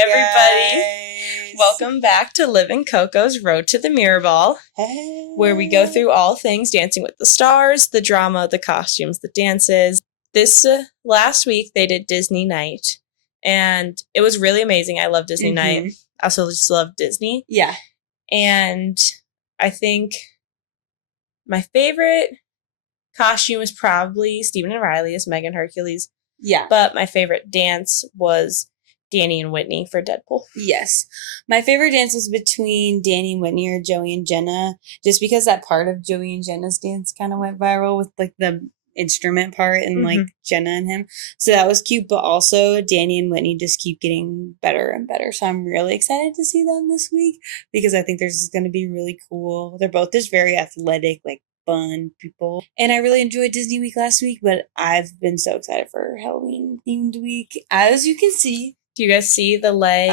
everybody. Guys. Welcome back to Liv and Coco's Road to the Mirrorball, where we go through all things Dancing with the Stars, the drama, the costumes, the dances. This last week, they did Disney Night, and it was really amazing. I love Disney Night. I also just love Disney. Yeah. And I think my favorite costume is probably Stephen and Riley as Meg and Hercules. Yeah. But my favorite dance was Danny and Whitney for Deadpool. Yes. My favorite dance was between Danny and Whitney or Joey and Jenna, just because that part of Joey and Jenna's dance kind of went viral with like the instrument part and like Jenna and him. So that was cute, but also Danny and Whitney just keep getting better and better. So I'm really excited to see them this week because I think this is going to be really cool. They're both just very athletic, like fun people. And I really enjoyed Disney Week last week, but I've been so excited for Halloween themed week. As you can see, do you guys see the lay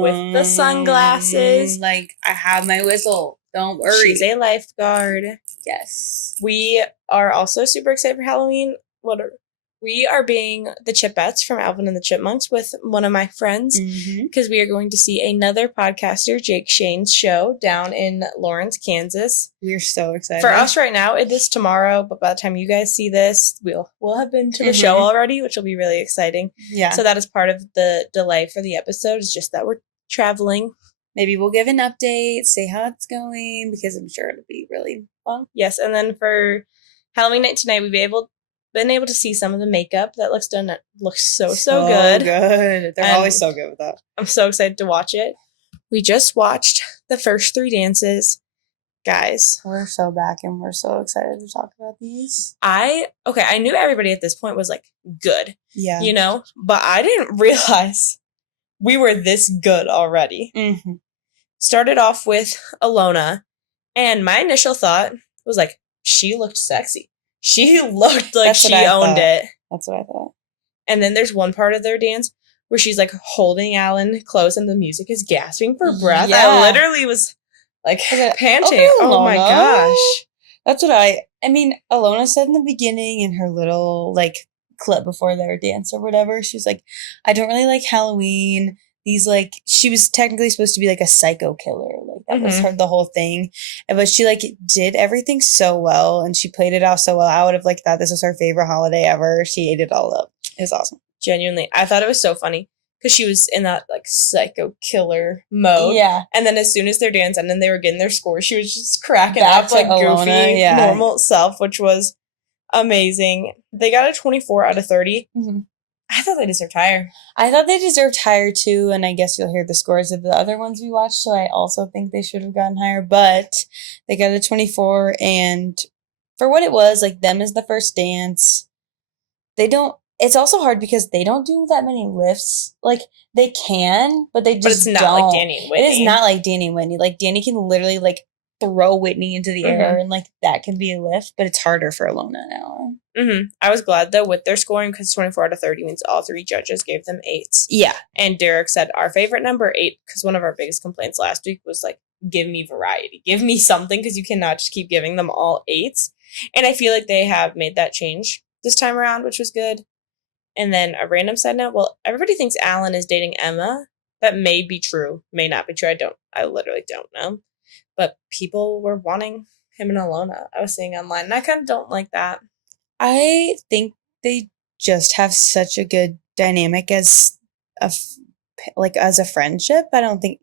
with the sunglasses? Like, I have my whistle. Don't worry. She's a lifeguard. Yes. We are also super excited for Halloween. We are being the Chipettes from Alvin and the Chipmunks with one of my friends because we are going to see another podcaster, Jake Shane's show down in Lawrence, Kansas. We're so excited. For us right now, it is tomorrow, but by the time you guys see this, we'll have been to the show already, which will be really exciting. Yeah. So that is part of the delay for the episode, is just that we're traveling. Maybe we'll give an update, say how it's going, because I'm sure it'll be really fun. Yes, and then for Halloween night tonight, we've been able to see some of the makeup that looks done. It looks so good. They're always so good with that. I'm so excited to watch it. We just watched the first 3 dances. Guys, we're so back and we're so excited to talk about these. I knew everybody at this point was like good. Yeah. You know, but I didn't realize we were this good already. Started off with Alona, and my initial thought was like, she looked sexy. She looked like she owned it. That's what I thought. And then there's one part of their dance where she's like holding Alan close and the music is gasping for breath. Yeah. I literally was like panting. Oh my gosh. That's what I mean, Alona said in the beginning in her little like clip before their dance or whatever, she was like, I don't really like Halloween. These like, she was technically supposed to be like a psycho killer. Like that was the whole thing. But she like did everything so well and she played it out so well. I would have like thought this was her favorite holiday ever. She ate it all up. It was awesome. Genuinely. I thought it was so funny because she was in that like psycho killer mode. Yeah. And then as soon as their dance ended and they were getting their score, she was just cracking up like Alona, goofy, normal self, which was amazing. They got a 24 out of 30. I thought they deserved higher. I thought they deserved higher too, and I guess you'll hear the scores of the other ones we watched, so I also think they should have gotten higher, but they got a 24, and for what it was, like, them as the first dance, it's also hard because they don't do that many lifts. Like, they can, but they just don't. But it's not like Danny and Whitney. It is not like Danny and Whitney. Like, Danny can literally, like, throw Whitney into the air, and, like, that can be a lift, but it's harder for Alona now. I was glad, though, with their scoring, because 24 out of 30 means all 3 judges gave them 8s. Yeah. And Derek said our favorite number 8, because one of our biggest complaints last week was, like, give me variety. Give me something, because you cannot just keep giving them all 8s. And I feel like they have made that change this time around, which was good. And then a random side note, well, everybody thinks Alan is dating Emma. That may be true, may not be true. I literally don't know. But people were wanting him and Alona, I was seeing online, and I kind of don't like that. I think they just have such a good dynamic as a friendship. I don't think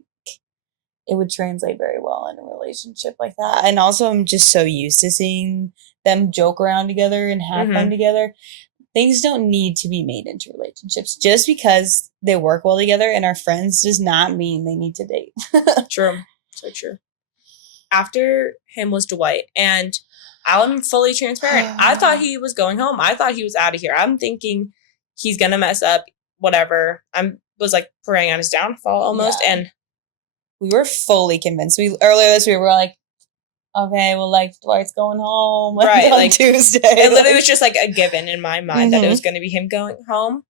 it would translate very well in a relationship like that. And also, I'm just so used to seeing them joke around together and have fun together. Things don't need to be made into relationships. Just because they work well together and are friends does not mean they need to date. True. So true. After him was Dwight, and I'm fully transparent. I thought he was going home. I thought he was out of here. I'm thinking he's gonna mess up, whatever. Was like praying on his downfall almost, and we were fully convinced. Earlier this week we were like, okay, well, like Dwight's going home, right? On like Tuesday. It literally was just like a given in my mind that it was going to be him going home,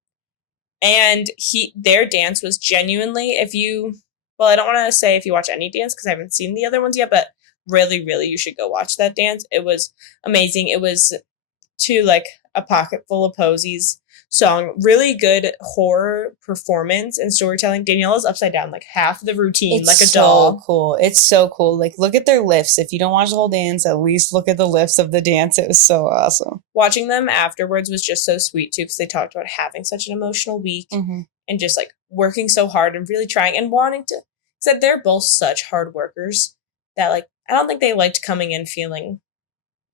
and their dance was genuinely. Well, I don't want to say if you watch any dance because I haven't seen the other ones yet, but really, really, you should go watch that dance. It was amazing. It was to like A Pocket Full of Posies song. Really good horror performance and storytelling. Daniela's upside down, like half the routine, It's like a so doll. cool. It's so cool. Like, look at their lifts. If you don't watch the whole dance, at least look at the lifts of the dance. It was so awesome. Watching them afterwards was just so sweet too, because they talked about having such an emotional week and just like working so hard and really trying and wanting to. Because they're both such hard workers that like I don't think they liked coming in feeling,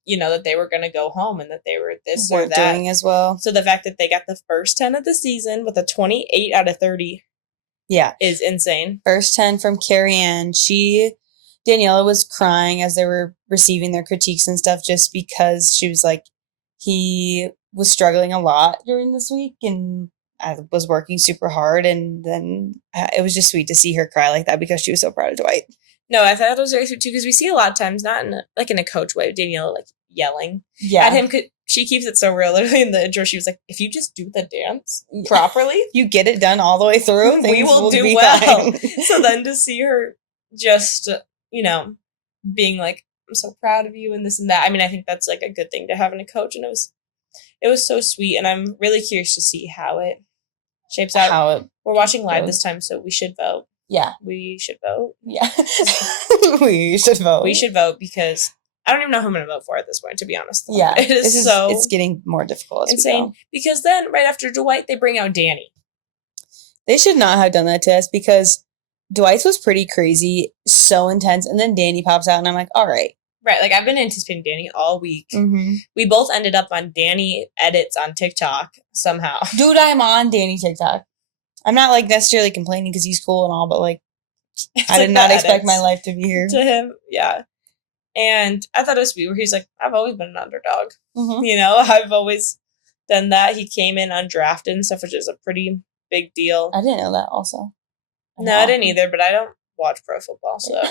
that they were going to go home and that they were this or We're that. doing as well. So the fact that they got the first 10 of the season with a 28 out of 30 is insane. First 10 from Carrie Ann. Daniela was crying as they were receiving their critiques and stuff just because she was like, he was struggling a lot during this week and I was working super hard. And then it was just sweet to see her cry like that because she was so proud of Dwight. No, I thought it was very sweet too because we see a lot of times, not in a coach way, Daniela like yelling at him. She keeps it so real. Literally in the intro, she was like, "If you just do the dance properly, you get it done all the way through, we will do well." So then to see her just, being like, "I'm so proud of you," and this and that. I mean, I think that's like a good thing to have in a coach, and it was so sweet, and I'm really curious to see how it shapes out. We're watching live this time, so we should vote. Yeah. We should vote. Yeah. We should vote. We should vote because I don't even know who I'm going to vote for at this point, to be honest. Yeah. It's getting more difficult as insane. we go. Because then, right after Dwight, they bring out Danny. They should not have done that to us because Dwight's was pretty crazy, so intense, and then Danny pops out, and I'm like, all right. Right, like I've been anticipating Danny all week. Mm-hmm. We both ended up on Danny edits on TikTok somehow. Dude, I'm on Danny TikTok. I'm not like necessarily complaining because he's cool and all, but like I did not expect my life to be here. To him, yeah. And I thought it was sweet where he's like, I've always been an underdog. Mm-hmm. I've always done that. He came in undrafted and stuff, which is a pretty big deal. I didn't know that also. No, I didn't either, but I don't watch pro football, so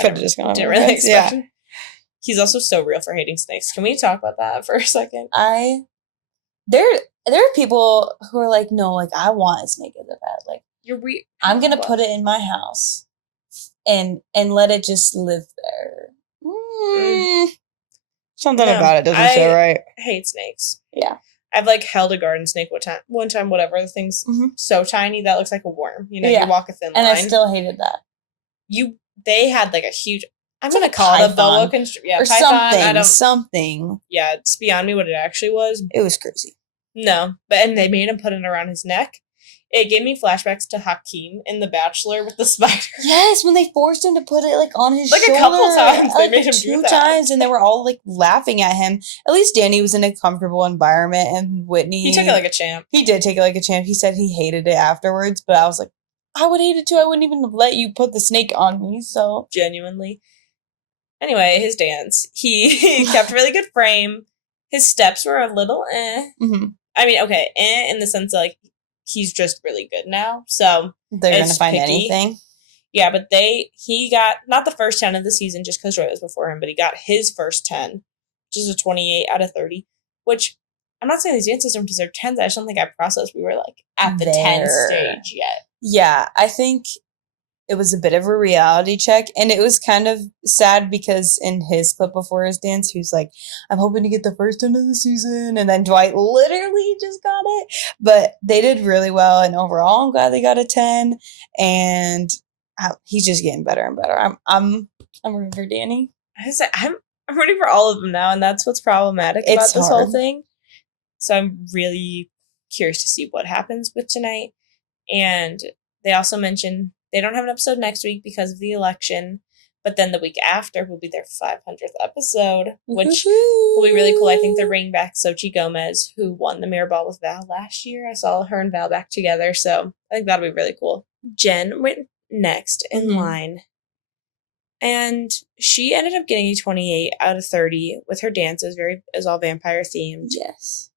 could have just gone. Didn't really expect him. He's also so real for hating snakes. Can we talk about that for a second? There are people who are like, no, like I want a snake in the bed. Like you're weird. I'm gonna put it in my house and let it just live there. Something about it doesn't feel right. I hate snakes. Yeah. I've like held a garden snake one time, whatever. The thing's so tiny that looks like a worm. You walk a thin line. And I still hated that. They had like a huge. I'm gonna call it a boa constrictor. Yeah, or python. Something. Yeah, it's beyond me what it actually was. It was crazy. No, and they made him put it around his neck. It gave me flashbacks to Hakeem in The Bachelor with the spider. Yes, when they forced him to put it like on his shoulder. Like a couple times, they made him do that. 2 times, and they were all like laughing at him. At least Danny was in a comfortable environment, and Whitney. He took it like a champ. He did take it like a champ. He said he hated it afterwards, but I was like, I would hate it too. I wouldn't even let you put the snake on me. So genuinely. Anyway, his dance. He kept really good frame. His steps were a little Mm-hmm. I mean, okay, in the sense that, like, he's just really good now. So they're going to find anything. Yeah, but he got, not the first 10 of the season just because Roy was before him, but he got his first 10, which is a 28 out of 30, which I'm not saying these dances don't deserve 10s. I just don't think I processed we were, like, at the 10 stage yet. Yeah, I think it was a bit of a reality check, and it was kind of sad because in his clip before his dance, he was like, I'm hoping to get the first 10 of the season, and then Dwight literally just got it, but they did really well, and overall, I'm glad they got a 10, and he's just getting better and better. I'm rooting for Danny. I'm rooting for all of them now, and that's what's problematic about this whole thing, so I'm really curious to see what happens with tonight, and they also mentioned they don't have an episode next week because of the election, but then the week after will be their 500th episode, which will be really cool. I think they're bringing back Xochitl Gomez, who won the Mirrorball with Val last year. I saw her and Val back together, so I think that'll be really cool. Jen went next in line, and she ended up getting a 28 out of 30 with her dance. It was all vampire themed. Yes.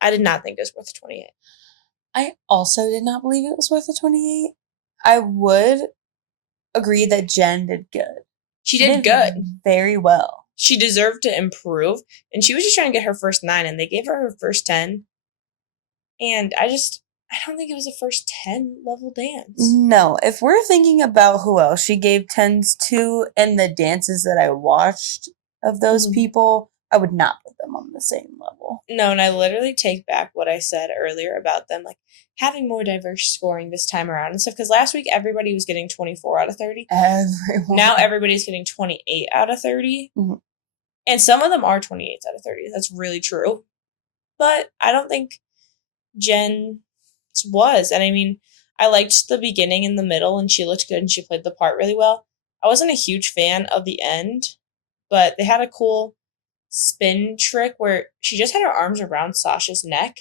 I did not think it was worth a 28. I also did not believe it was worth a 28. I would agree that Jen did good. She did good. Very well. She deserved to improve, and she was just trying to get her first 9, and they gave her her first 10. And I don't think it was a first 10 level dance. No, if we're thinking about who else she gave 10s to and the dances that I watched of those people, I would not put them on the same level. No, and I literally take back what I said earlier about them, like, having more diverse scoring this time around and stuff. Because last week, everybody was getting 24 out of 30. Everyone. Now everybody's getting 28 out of 30. Mhm. And some of them are 28 out of 30. That's really true. But I don't think Jen's was. And I mean, I liked the beginning and the middle, and she looked good, and she played the part really well. I wasn't a huge fan of the end, but they had a cool spin trick where she just had her arms around Sasha's neck,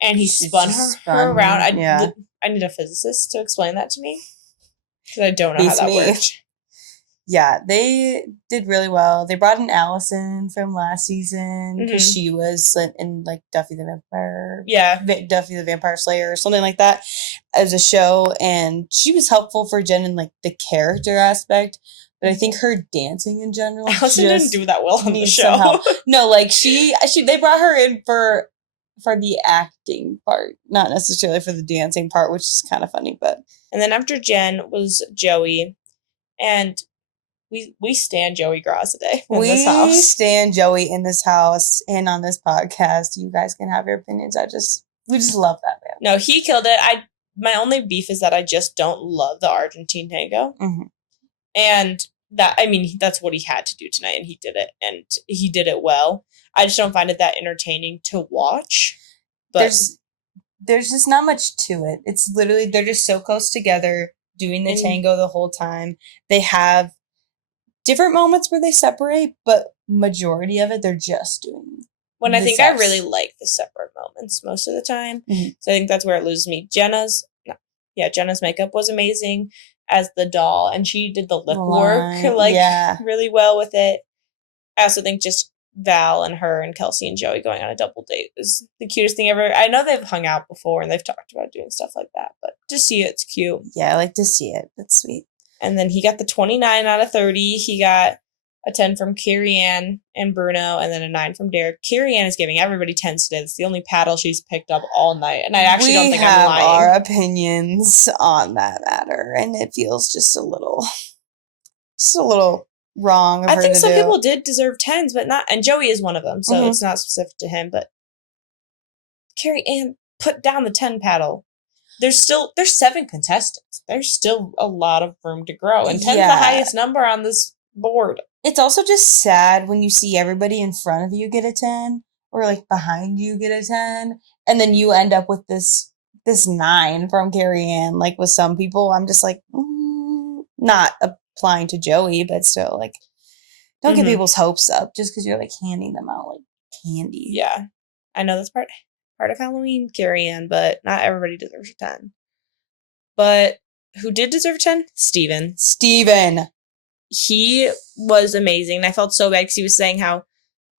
and he spun her around. I need a physicist to explain that to me, because I don't know how that worked. Yeah, they did really well. They brought in Allison from last season because she was in like Duffy the Vampire. Yeah. Duffy the Vampire Slayer or something like that as a show. And she was helpful for Jen in like the character aspect. But I think her dancing in general Allison didn't do that well on the show. No, like they brought her in for the acting part, not necessarily for the dancing part, which is kind of funny. But and then after Jen was Joey, and we stand Joey Grossaday in this house. We stand Joey in this house and on this podcast. You guys can have your opinions. We just love that man. No, he killed it. My only beef is that I just don't love the Argentine tango. Mm-hmm. And that's what he had to do tonight, and he did it, and he did it well. I just don't find it that entertaining to watch. But there's just not much to it. It's literally, they're just so close together doing the tango the whole time. They have different moments where they separate, but majority of it, they're just doing. When I think I really like the separate moments most of the time. Mm-hmm. So I think that's where it loses me. Jenna's makeup was amazing as the doll, and she did the lip work really well with it. I also think just Val and her and Kelsey and Joey going on a double date is the cutest thing ever. I know they've hung out before and they've talked about doing stuff like that, but to see it's cute. Yeah, I like to see it. That's sweet. And then he got the 29 out of 30. He got a 10 from Carrie Ann and Bruno, and then a 9 from Derek. Carrie Ann is giving everybody 10s today. It's the only paddle she's picked up all night. And I actually don't think I'm lying. We have our opinions on that matter, and it feels just a little wrong of her to do. I think some people did deserve 10s, but not, and Joey is one of them, so it's not specific to him, but Carrie Ann put down the 10 paddle. There's 7 contestants. There's still a lot of room to grow, and 10's the highest number on this board. It's also just sad when you see everybody in front of you get a 10, or like behind you get a 10, and then you end up with this 9 from Carrie Ann. Like with some people, I'm just like, not applying to Joey, but still, like, don't get people's hopes up just because you're like handing them out like candy. Yeah, I know that's part of Halloween, Carrie Ann, but not everybody deserves a 10. But who did deserve a 10? Steven. He was amazing. And I felt so bad because he was saying how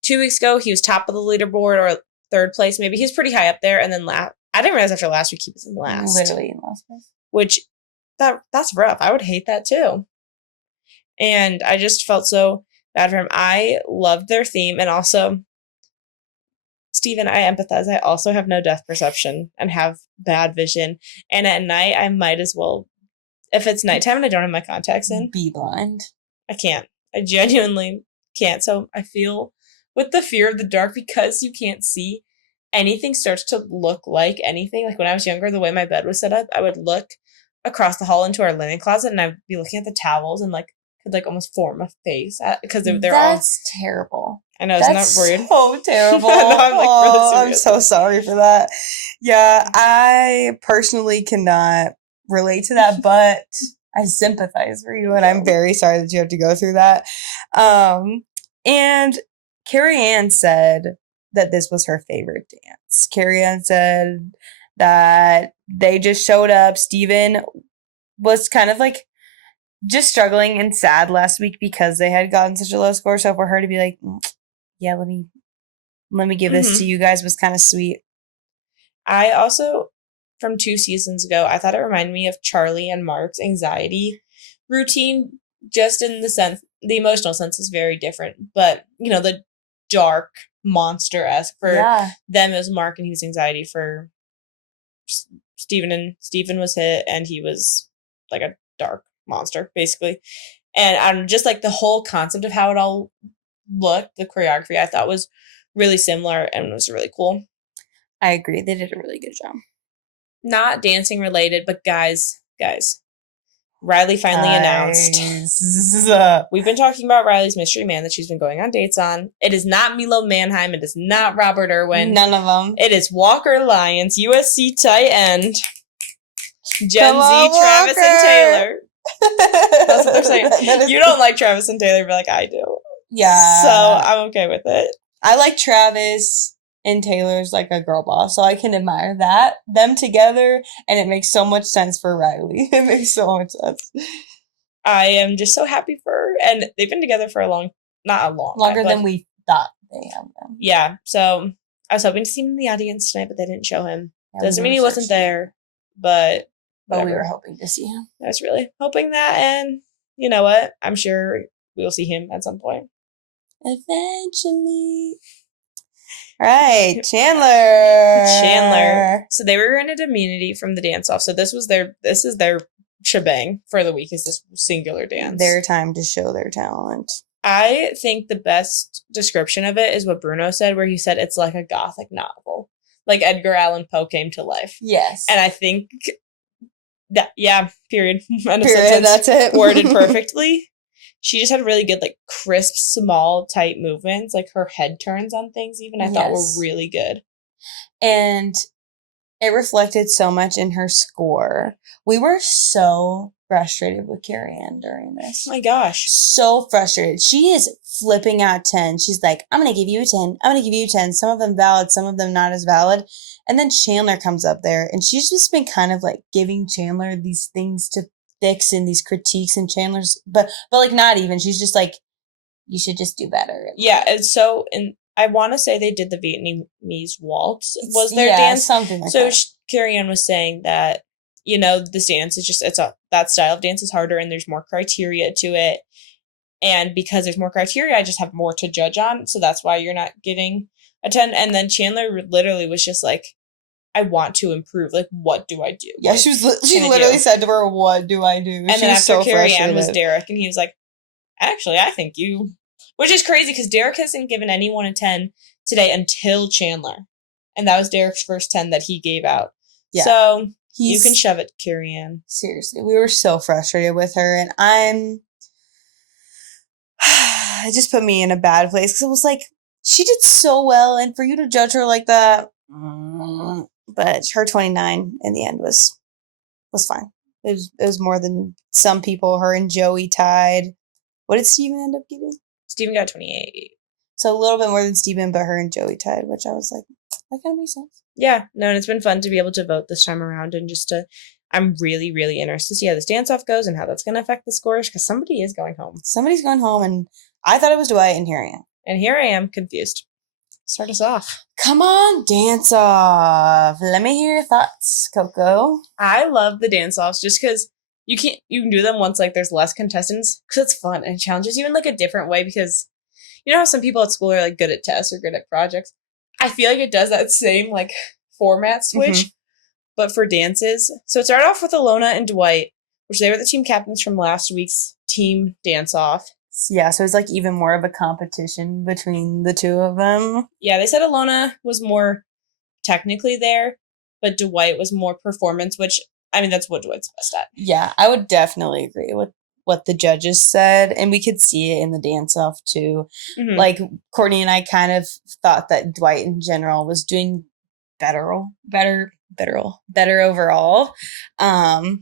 2 weeks ago he was top of the leaderboard, or 3rd place maybe. He was pretty high up there, and then I didn't realize after last week he was in last. Literally in last place. Which, that's rough. I would hate that too. And I just felt so bad for him. I loved their theme, and also, Steven, I empathize. I also have no depth perception and have bad vision. And at night, I might as well, if it's nighttime and I don't have my contacts in, be blind. I can't. I genuinely can't. So I feel with the fear of the dark, because you can't see, anything starts to look like anything. Like when I was younger, the way my bed was set up, I would look across the hall into our linen closet, and I'd be looking at the towels and could almost form a face because they're That's terrible. I know, isn't that rude? So terrible. No, I'm really serious. I'm so sorry for that. Yeah, I personally cannot relate to that, but I sympathize for you, and I'm very sorry that you have to go through that. And Carrie Ann said that this was her favorite dance. Carrie Ann said that they just showed up. Steven was kind of just struggling and sad last week because they had gotten such a low score. So for her to be like, yeah, let me give this to you guys was kind of sweet. I also, from 2 seasons ago, I thought it reminded me of Charlie and Mark's anxiety routine, just in the sense, the emotional sense is very different, but the dark monster-esque for them is Mark, and he was anxiety for Steven, and Steven was hit, and he was like a dark monster basically. And I'm just the whole concept of how it all look, the choreography, I thought was really similar and was really cool. I agree. They did a really good job. Not dancing related, but guys, Riley finally announced. We've been talking about Riley's mystery man that she's been going on dates on. It is not Milo Manheim. It is not Robert Irwin. None of them. It is Walker Lyons, USC tight end. Gen Z, Travis and Taylor. That's what they're saying. You don't like Travis and Taylor, but like I do. Yeah. So I'm okay with it. I like Travis and Taylor's like a girl boss, so I can admire them together, and it makes so much sense for Riley. It makes so much sense. I am just so happy for her, and they've been together for longer than we thought they have been. Yeah, so I was hoping to see him in the audience tonight, but they didn't show him. Yeah, doesn't mean he wasn't there, but we were hoping to see him. I was really hoping that, and you know what? I'm sure we'll see him at some point. Eventually. Right, Chandler. So they were granted immunity from the dance-off. So this is their shebang for the week, is this singular dance. Their time to show their talent. I think the best description of it is what Bruno said, where he said it's like a gothic novel. Like Edgar Allan Poe came to life. Yes. And I think that, yeah, period. That's it. Worded perfectly. She just had really good, like, crisp, small, tight movements. Like, her head turns on things even, I thought were really good. And it reflected so much in her score. We were so frustrated with Carrie Ann during this. Oh my gosh. So frustrated. She is flipping out 10. She's like, I'm going to give you a 10. I'm going to give you a 10. Some of them valid, some of them not as valid. And then Chandler comes up there, and she's just been kind of, like, giving Chandler these things to fix and these critiques, and Chandler's, but like, not even. She's just like, you should just do better. Yeah, and so, and I want to say they did the Vietnamese waltz was their dance. Something like so that. Carrie Ann was saying that, you know, this dance is just, that style of dance is harder and there's more criteria to it. And because there's more criteria, I just have more to judge on. So that's why you're not getting a 10. And then Chandler literally was just like, I want to improve. Like, what do I do? Yeah, she literally said to her, what do I do? And then after Carrie Ann was Derek, and he was like, actually, I think you... Which is crazy, because Derek hasn't given anyone a 10 today until Chandler. And that was Derek's first 10 that he gave out. Yeah. So, you can shove it, Carrie Ann. Seriously, we were so frustrated with her, and it just put me in a bad place, because it was like, she did so well, and for you to judge her like that... But her 29 in the end was fine. It was more than some people. Her and Joey tied. What did Steven end up getting? Steven got 28. So a little bit more than Steven, but her and Joey tied, which I was like, that kind of makes sense. Yeah, no, and it's been fun to be able to vote this time around, and I'm really, really interested to see how this dance-off goes and how that's going to affect the scores, because somebody is going home. Somebody's going home, and I thought it was Dwight, and here I am. And here I am, confused. Start us off. Come on, dance off. Let me hear your thoughts, Coco. I love the dance offs just because you can do them once like there's less contestants, because it's fun and it challenges you in like a different way, because you know how some people at school are like good at tests or good at projects. I feel like it does that same like format switch, but for dances. So it started off with Alona and Dwight, which they were the team captains from last week's team dance off. Yeah, so it's like even more of a competition between the two of them. Yeah, they said Alona was more technically there, but Dwight was more performance, which, I mean, that's what Dwight's best at. Yeah, I would definitely agree with what the judges said, and we could see it in the dance-off too. Mm-hmm. Like, Courtney and I kind of thought that Dwight in general was doing better overall,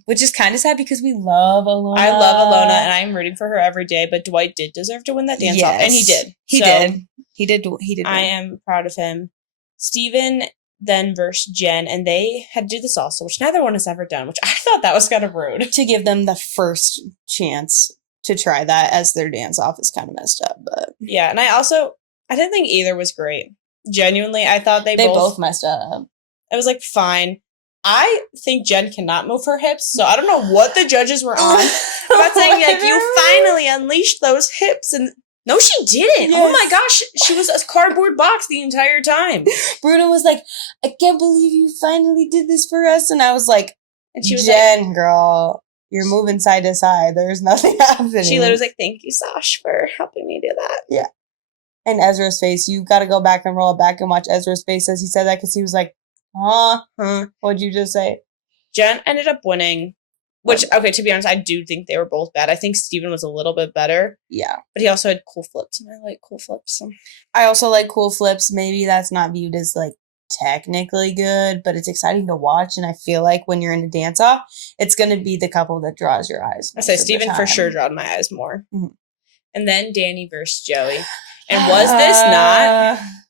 which is kind of sad because we love Alona. I love Alona, and I'm rooting for her every day, but Dwight did deserve to win that dance off, and he did. He did. I am proud of him. Steven then versus Jen, and they had to do the salsa, which neither one has ever done, which I thought that was kind of rude. To give them the first chance to try that as their dance off is kind of messed up, but... Yeah, and I didn't think either was great. Genuinely, I thought they both messed up. It was like, fine. I think Jen cannot move her hips, so I don't know what the judges were on. I'm not saying, like, you finally unleashed those hips, and no, she didn't. Yes. Oh my gosh, she was a cardboard box the entire time. Bruno was like, I can't believe you finally did this for us, and I was like, and she was Jen, like, girl, you're moving side to side. There's nothing happening. She literally was like, thank you, Sash, for helping me do that. Yeah. And Ezra's face, you got to go back and roll it back and watch Ezra's face as he said that because he was like, what'd you just say? Jen ended up winning, which, okay, to be honest, I do think they were both bad. I think Steven was a little bit better. Yeah. But he also had cool flips, and I like cool flips. So. I also like cool flips. Maybe that's not viewed as, like, technically good, but it's exciting to watch, and I feel like when you're in a dance-off, it's going to be the couple that draws your eyes. I say Steven for sure drawed my eyes more. Mm-hmm. And then Danny versus Joey. And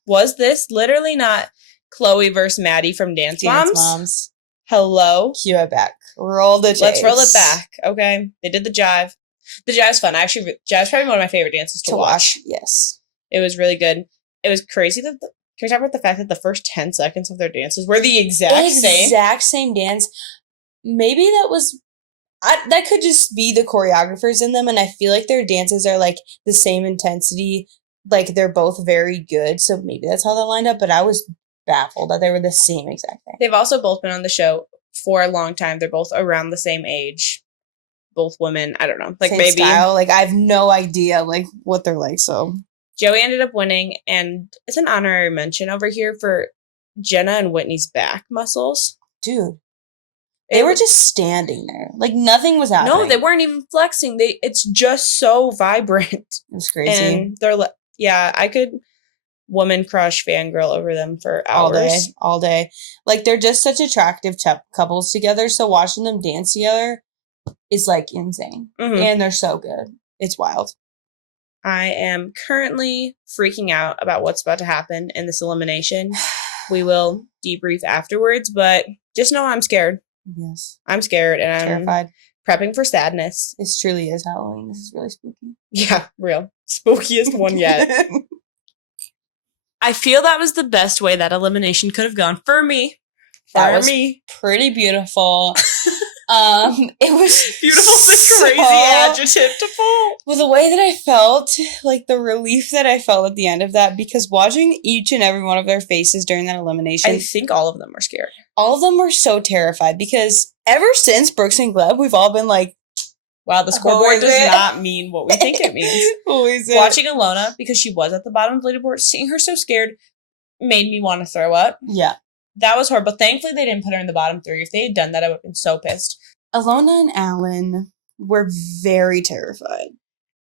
was this literally not Chloe versus Maddie from Dance Moms? Hello? Cue it back. Roll the tapes. Let's roll it back, okay? They did the jive. The jive's fun. Actually, jive's probably one of my favorite dances to watch. Yes. It was really good. It was crazy that can we talk about the fact that the first 10 seconds of their dances were the exact same dance? Maybe that was... that could just be the choreographers in them, and I feel like their dances are, like, the same intensity. Like, they're both very good, so maybe that's how that lined up, but I was baffled that they were the same exact thing. They've also both been on the show for a long time. They're both around the same age. Both women. I don't know. Like, same maybe. Style. Like, I have no idea, like, what they're like, so. Joey ended up winning, and it's an honorary mention over here for Jenna and Whitney's back muscles. Dude. They were just standing there. Like, nothing was happening. No, they weren't even flexing. It's just so vibrant. It was crazy. And they're yeah, I could woman crush fangirl over them for hours. All day. Like, they're just such attractive couples together, so watching them dance together is, like, insane. Mm-hmm. And they're so good. It's wild. I am currently freaking out about what's about to happen in this elimination. We will debrief afterwards, but just know I'm scared. Yes. I'm scared, and I'm terrified. Prepping for sadness. This truly is Halloween. This is really spooky. Yeah, real. Spookiest one yet. I feel that was the best way that elimination could have gone for me. That was pretty beautiful. It was beautiful's a crazy adjective to pull. Well, the way that I felt, like the relief that I felt at the end of that, because watching each and every one of their faces during that elimination, I think all of them were scared. All of them were so terrified because ever since Brooks and Gleb, we've all been like, wow, the scoreboard does not mean what we think it means. Who is it? Watching Alona, because she was at the bottom of the leaderboard, seeing her so scared made me want to throw up. Yeah. That was horrible. Thankfully, they didn't put her in the bottom 3. If they had done that, I would have been so pissed. Alona and Alan were very terrified.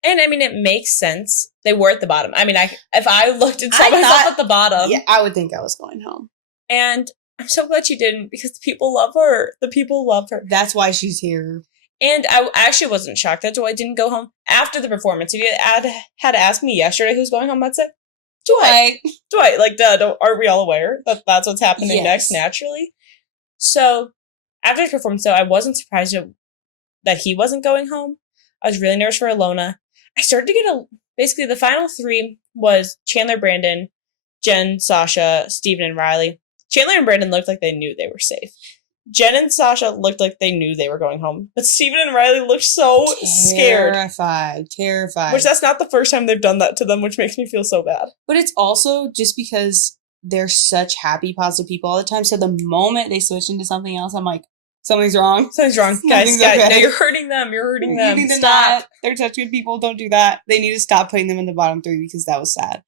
And, I mean, it makes sense. They were at the bottom. I mean, if I looked and saw myself at the bottom. Yeah, I would think I was going home. And I'm so glad she didn't, because the people love her. The people love her. That's why she's here. And I actually wasn't shocked that Dwight didn't go home after the performance. If you had asked me yesterday who's going home, I'd say, Dwight, like, duh, aren't we all aware that that's what's happening next naturally? So, after his performance, though, I wasn't surprised that he wasn't going home. I was really nervous for Alona. I started to get basically, the final 3 was Chandler, Brandon, Jen, Sasha, Steven, and Riley. Chandler and Brandon looked like they knew they were safe. Jen and Sasha looked like they knew they were going home. But Steven and Riley looked so scared. Terrified. Which that's not the first time they've done that to them, which makes me feel so bad. But it's also just because they're such happy, positive people all the time. So the moment they switch into something else, I'm like, something's wrong. Guys, okay. No, you're hurting them. Stop. They're such good people. Don't do that. They need to stop putting them in the bottom 3 because that was sad.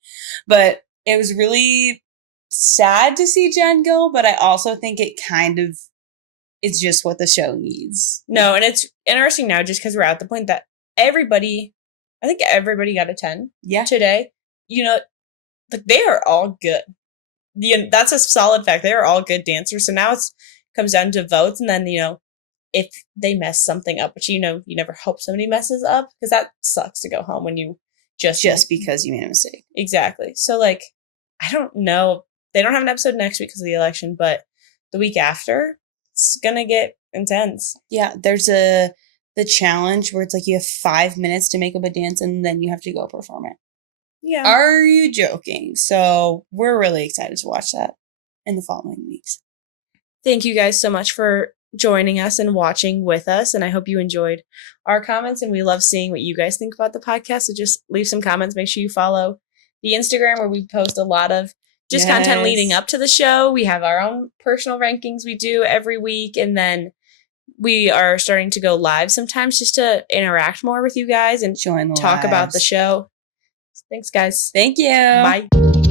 But it was really sad to see Jen go, but I also think it kind of it's just what the show needs. No, and it's interesting now just because we're at the point that I think everybody got a 10 today. You know, like they are all good. That's a solid fact. They are all good dancers. So now it comes down to votes. And then, if they mess something up, which, you never hope somebody messes up because that sucks to go home when you just because you made a mistake. Exactly. So, like, I don't know. They don't have an episode next week because of the election, but the week after, it's going to get intense. Yeah, there's the challenge where it's like you have 5 minutes to make up a dance and then you have to go perform it. Yeah. Are you joking? So we're really excited to watch that in the following weeks. Thank you guys so much for joining us and watching with us. And I hope you enjoyed our comments. And we love seeing what you guys think about the podcast. So just leave some comments. Make sure you follow the Instagram where we post a lot of just content leading up to the show. We have our own personal rankings we do every week. And then we are starting to go live sometimes just to interact more with you guys and talk about the show. Thanks, guys. Thank you. Bye.